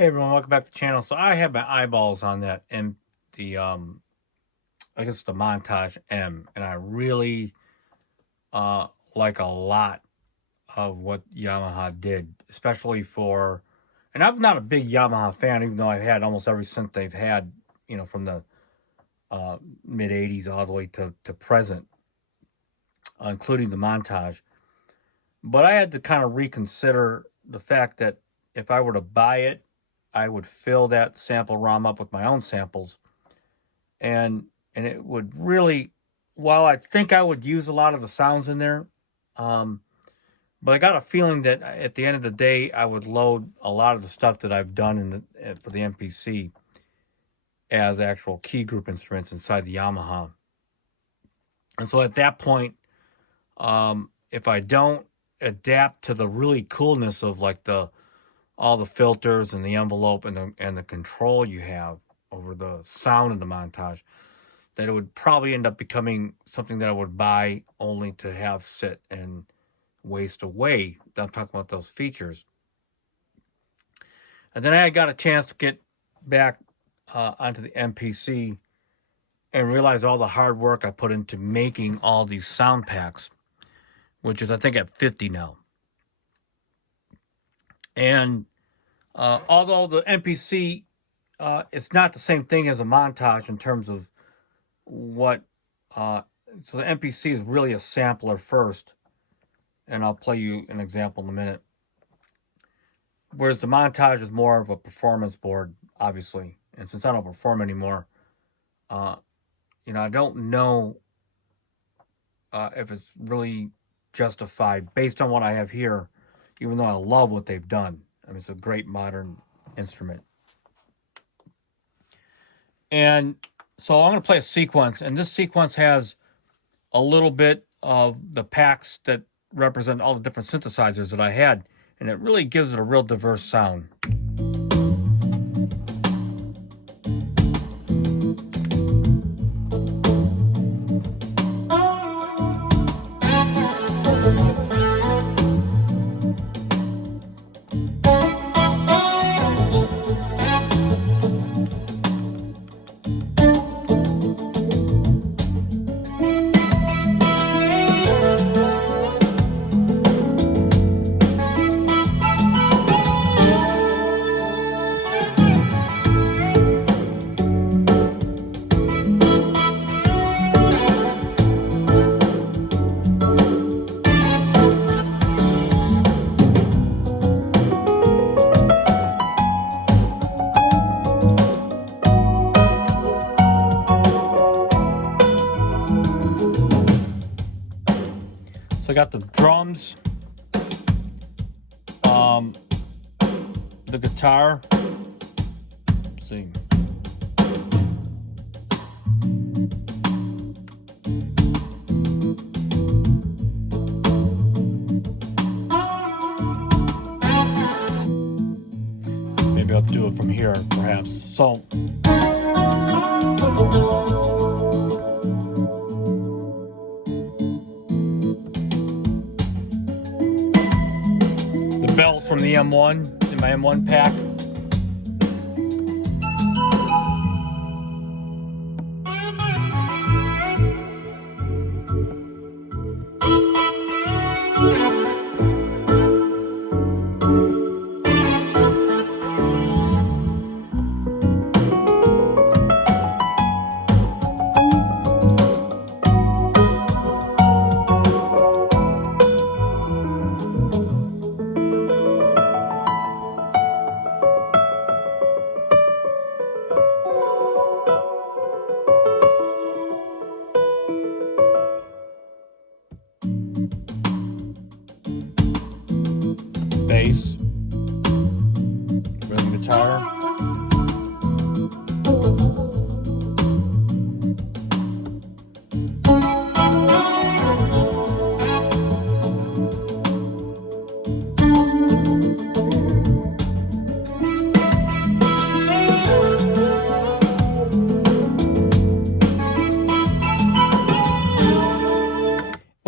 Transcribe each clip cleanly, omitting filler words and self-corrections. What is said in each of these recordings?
Hey everyone, welcome back to the channel. So I have my eyeballs on that and the I guess the Montage M, and I really like a lot of what Yamaha did, especially for, and I'm not a big Yamaha fan, even though I've had almost every synth they've had, from the mid 80s all the way to present, including the Montage. But I had to kind of reconsider the fact that if I were to buy it, I would fill that sample ROM up with my own samples, and it would really, while I think I would use a lot of the sounds in there, um, but I got a feeling that at the end of the day, I would load a lot of the stuff that I've done for the MPC as actual key group instruments inside the Yamaha. And so at that point, if I don't adapt to the really coolness of like all the filters and the envelope and the control you have over the sound of the Montage, that it would probably end up becoming something that I would buy only to have sit and waste away. I'm talking about those features. And then I got a chance to get back onto the MPC and realize all the hard work I put into making all these sound packs, which is I think at 50 now. And although the MPC, it's not the same thing as a Montage in terms of what, so the MPC is really a sampler first, and I'll play you an example in a minute. Whereas the Montage is more of a performance board, obviously. And since I don't perform anymore, I don't know if it's really justified based on what I have here, even though I love what they've done. I mean, it's a great modern instrument. And so I'm going to play a sequence, and this sequence has a little bit of the packs that represent all the different synthesizers that I had, and it really gives it a real diverse sound. So I got the drums, the guitar. Let's see. Maybe I'll do it from here, perhaps. So. Bells from the M1 in my M1 pack. Bass, rhythm guitar,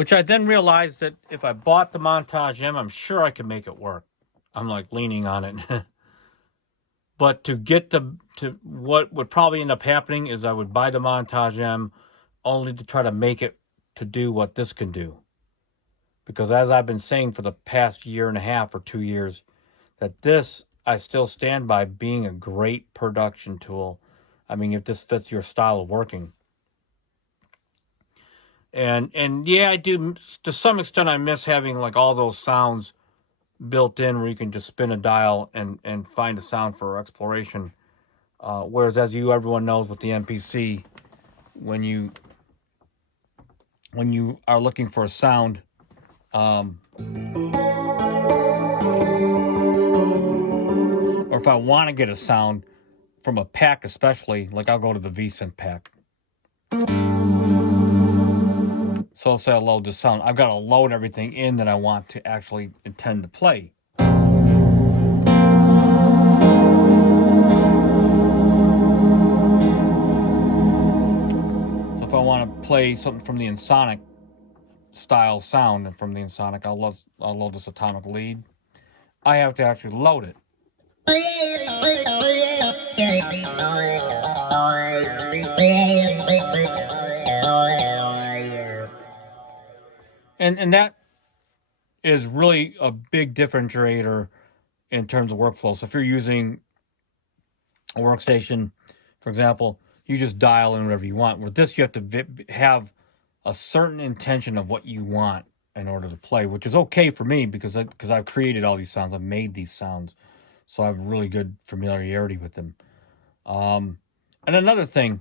which I then realized that if I bought the Montage M, I'm sure I could make it work. I'm like leaning on it. But to get to what would probably end up happening is I would buy the Montage M only to try to make it to do what this can do. Because as I've been saying for the past year and a half or 2 years, that this I still stand by being a great production tool. I mean, if this fits your style of working. And yeah, I do to some extent. I miss having like all those sounds built in where you can just spin a dial and find a sound for exploration. Whereas, as everyone knows with the MPC, when you are looking for a sound, or if I want to get a sound from a pack, especially, like I'll go to the V-Synth pack. So let's say I load the sound. I've got to load everything in that I want to actually intend to play. So if I want to play something from the Ensoniq style sound and from the Ensoniq, I'll load this atomic lead. I have to actually load it. And that is really a big differentiator in terms of workflow. So if you're using a workstation, for example, you just dial in whatever you want. With this, you have to have a certain intention of what you want in order to play, which is okay for me because I've created all these sounds. I've made these sounds, so I have really good familiarity with them. And another thing,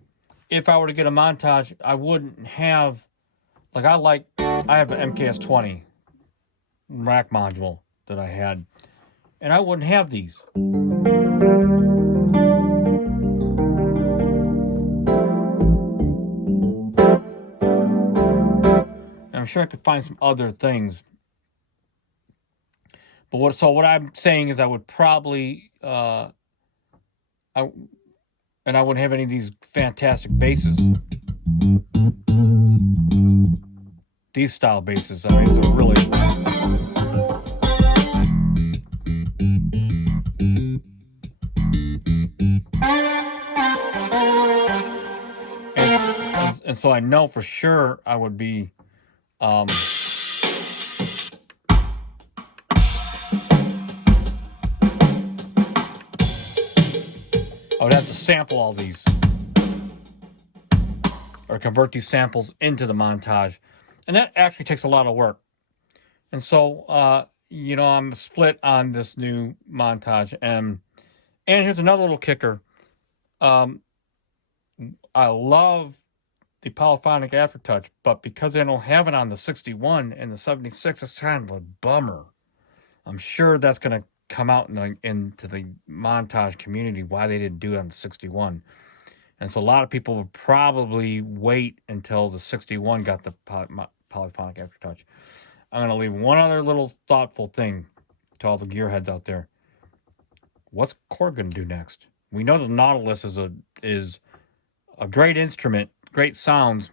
if I were to get a Montage, I wouldn't have, like I have an MKS20 rack module that I had, and I wouldn't have these. And I'm sure I could find some other things. But what I'm saying is I would probably I wouldn't have any of these fantastic basses. These style basses, I mean, they're really and so I know for sure I would be I would have to sample all these or convert these samples into the Montage, and that actually takes a lot of work. And so I'm split on this new Montage M. And here's another little kicker. I love the polyphonic aftertouch, but because I don't have it on the 61 and the 76, it's kind of a bummer. I'm sure that's going to come out into the Montage community why they didn't do it on the 61. And so a lot of people would probably wait until the 61 got the polyphonic aftertouch. I'm going to leave one other little thoughtful thing to all the gearheads out there. What's Korg going to do next? We know the Nautilus is a great instrument, great sounds,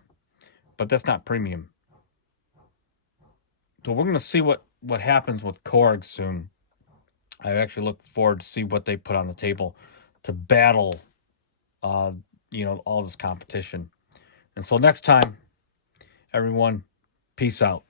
but that's not premium. So we're going to see what happens with Korg soon. I actually look forward to see what they put on the table to battle, all this competition. And so next time, everyone, peace out.